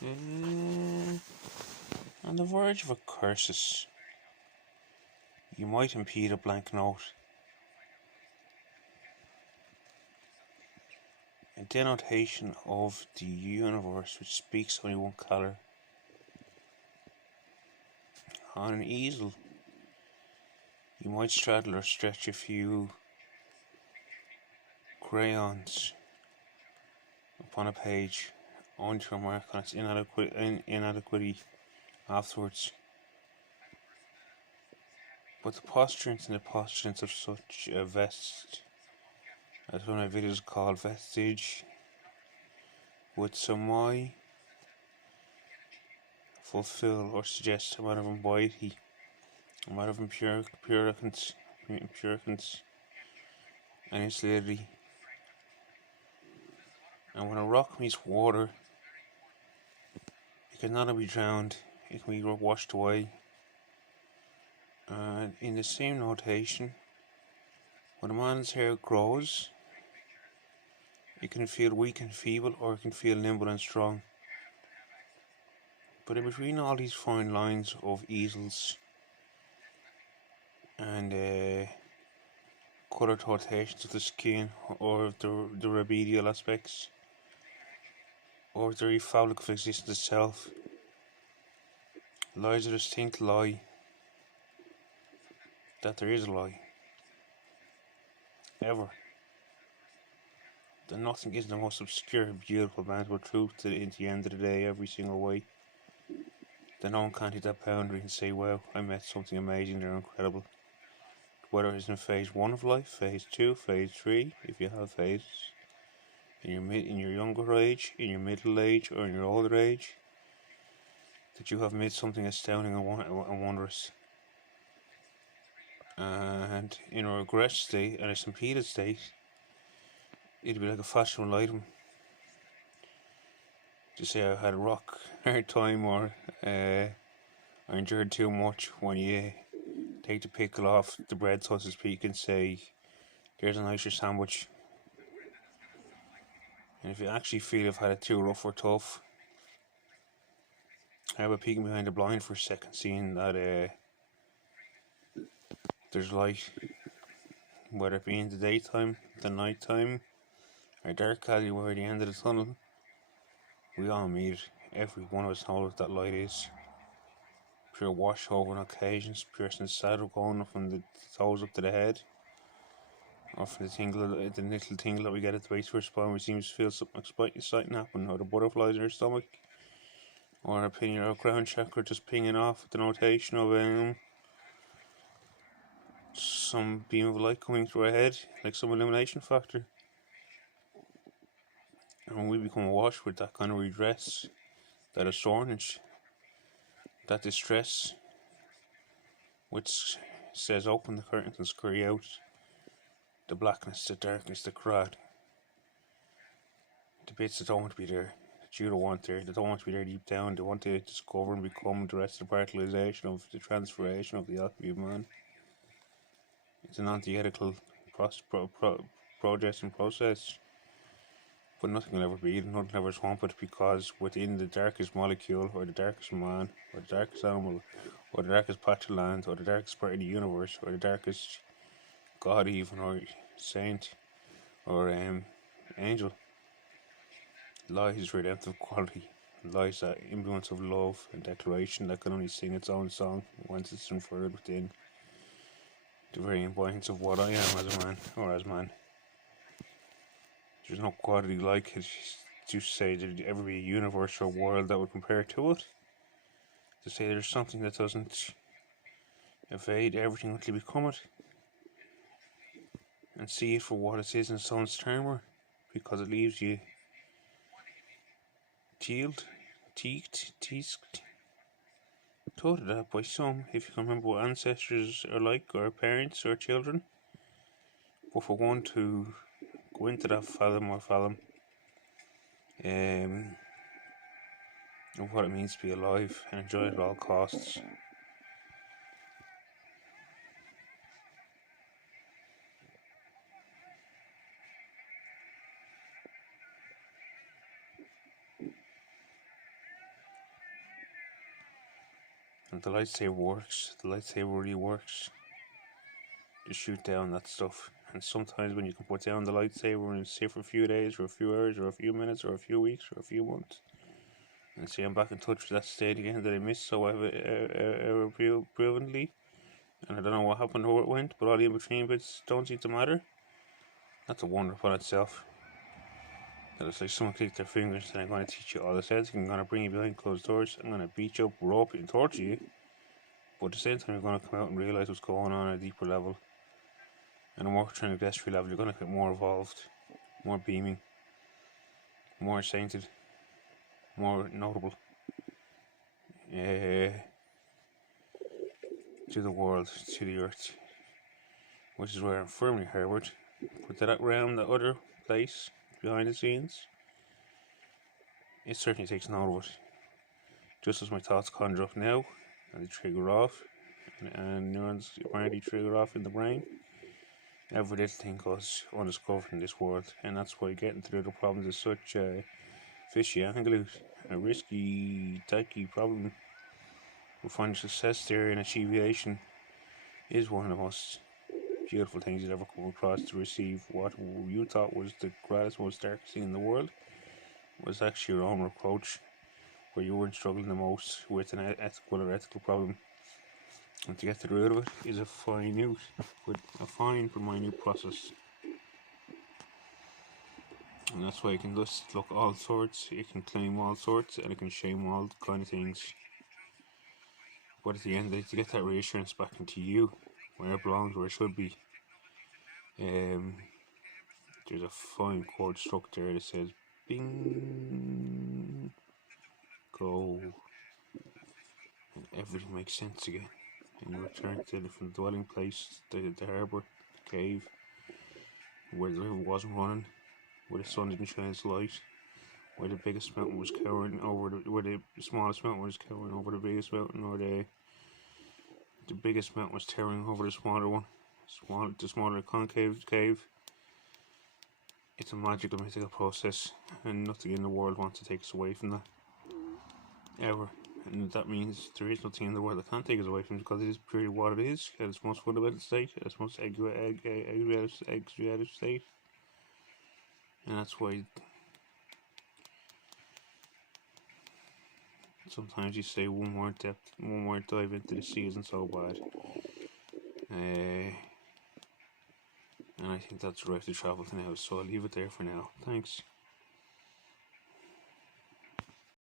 On the verge of a crisis, you might impede a blank note, a denotation of the universe which speaks only one colour. On an easel, you might straddle or stretch a few crayons upon a page, only to remark on its inadequacy afterwards. But the posturance and the postulants of such a vest, as one of my videos called vestige, would surmise, fulfill, or suggest a matter of impiety, a matter of impurity and insolidity. And when a rock meets water, it can not only be drowned, it can be washed away. And in the same notation, when a man's hair grows, it can feel weak and feeble, or it can feel nimble and strong. But in between all these fine lines of easels and coloured rotations of the skin, or of the remedial aspects, or the reflexive of existence itself, lies a distinct lie that there is a lie. Ever. That nothing is the most obscure, beautiful, manageable truth to the end of the day, every single way. That no one can't hit that boundary and say, wow, I met something amazing, they're incredible. Whether it's in phase 1 of life, phase 2, phase 3, if you have phases, in your younger age, in your middle age, or in your older age, that you have made something astounding and wondrous. And in a regress state and a stampeded state, it'd be like a fashionable item to say I had a rock hard time, or I endured too much, when you take the pickle off the bread, so to speak, and say, there's a nicer sandwich. And if you actually feel you've had it too rough or tough, how about peeking behind the blind for a second, seeing that there's light, whether it be in the daytime, the night time, or dark alleyway, or the end of the tunnel. We all meet it. Every one of us knows what that light is. Pure wash over on occasions, pure sensado going from the toes up to the head, or from the little tingle that we get at the base of our spine. We seem to feel something exciting happen, or the butterflies in our stomach, or our pineal or crown chakra just pinging off with the notation of some beam of light coming through our head, like some illumination factor. And when we become awash with that kind of redress, that assornage, that distress, which says open the curtains and scurry out, the blackness, the darkness, the crowd, the bits that don't want to be there, that you don't want there, that don't want to be there deep down, they want to discover and become the rest of the particularization of the transformation of the alchemy of man. It's an anti-ethical progress and process, but nothing will ever be, nothing will ever swamp it, because within the darkest molecule, or the darkest man, or the darkest animal, or the darkest patch of land, or the darkest part of the universe, or the darkest god even, or saint, or angel, lies redemptive quality, lies that influence of love and declaration that can only sing its own song once it's inferred within the very embodiment of what I am as a man, or as man. There's no quality like it to say there'd ever be a universe or world that would compare to it. To say there's something that doesn't evade everything until you become it, and see it for what it is in its own armour, because it leaves you tealed, teased, taught that by some, if you can remember what ancestors are like, or parents, or children. But for one to go into that fathom of what it means to be alive and enjoy it at all costs, And the lightsaber works. The lightsaber really works to shoot down that stuff. And sometimes when you can put down the lightsaber and say for a few days or a few hours or a few minutes or a few weeks or a few months, and say I'm back in touch with that state again that I missed so brilliantly, and I don't know what happened or where it went, but all the in-between bits don't seem to matter. That's a wonder upon itself. That it's like someone clicked their fingers and I'm going to teach you all this editing, I'm going to bring you behind closed doors, I'm going to beat you up, rope you and torture you, but at the same time you're going to come out and realise what's going on at a deeper level. And a more transgressive level, you're going to get more evolved, more beaming, more sainted, more notable to the world, to the earth, which is where I'm firmly harbored. But that realm, that other place behind the scenes, it certainly takes note of it. Just as my thoughts conjure up now, and they trigger off, and neurons apparently trigger off in the brain, every little thing goes undiscovered in this world, and that's why getting to the other problems is such a fishy angle, a risky, dicey problem. We find success there in achievation is one of the most beautiful things you'd ever come across. To receive what you thought was the greatest, most darkest thing in the world was actually your own approach, where you weren't struggling the most with an ethical problem. And to get to the root of it is a fine but minute process. And that's why it can just look all sorts, it can claim all sorts, and it can shame all kind of things. But at the end, to get that reassurance back into you, where it belongs, where it should be, there's a fine chord struck there that says, bing, go, and everything makes sense again. And you return to the dwelling place, the harbour, the cave, where the river wasn't running, where the sun didn't shine its light, where the biggest mountain was cowering over where the smallest mountain was cowering over the biggest mountain, or the biggest mountain was towering over the smaller one, the smaller concave cave. It's a magical, mythical process, and nothing in the world wants to take us away from that, ever. And that means there is nothing in the world that can't take us away from it, because it is purely what it is, at its most fundamental state, at its most egg state. And that's why sometimes you say one more dive into the sea isn't so bad. And I think that's the right to travel to now, so I'll leave it there for now. Thanks.